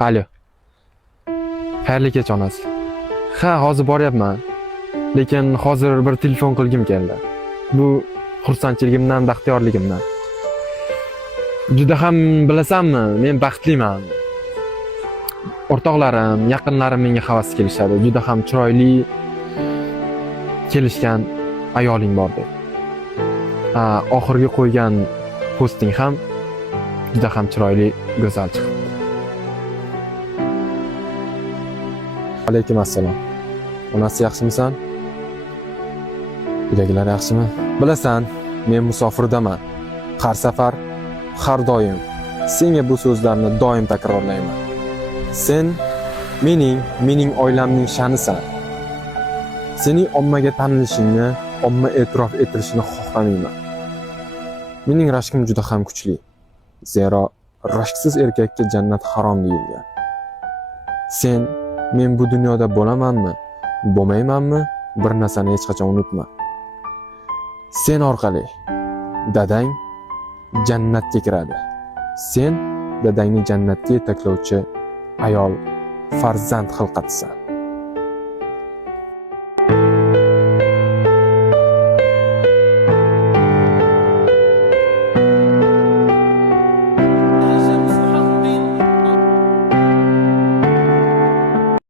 Alo. Xayrli kech onasi. Ha, hozir boryapman. Lekin hozir bir telefon qilgim keldi. Bu xursandchiligimdan, baxtiyorligimdan. Juda ham bilasanmi, men baxtliman. O'rtoqlarim, yaqinlarim menga havas kelishadi. Juda ham chiroyli kelishgan ayoling bor deb. Oxirgi qo'ygan posting ham juda ham chiroyli, go'zal chiqdi. Alaykum assalom. Onasi yaxshimisan? Uydagilar yaxshimi? Bilasan, men musofirdaman. Har safar, har doim senga bu so'zlarni doim takrorlayman. Sen mening oilamning sha'nisan. Sening ommaga tanilishingni, omma e'tirof etilishini xohlamayman. Mening rashkim juda ham kuchli. Zero rashksiz erkakka jannat harom deyilgan. Sen men bu dunyoda bo'lamanmi, bo'lmaymanmi, bir narsani hech qachon unutma. Sen orqali dadang jannatga kiradi. Sen dadangni jannatga yetaklovchi ayol, farzand xilqatisan.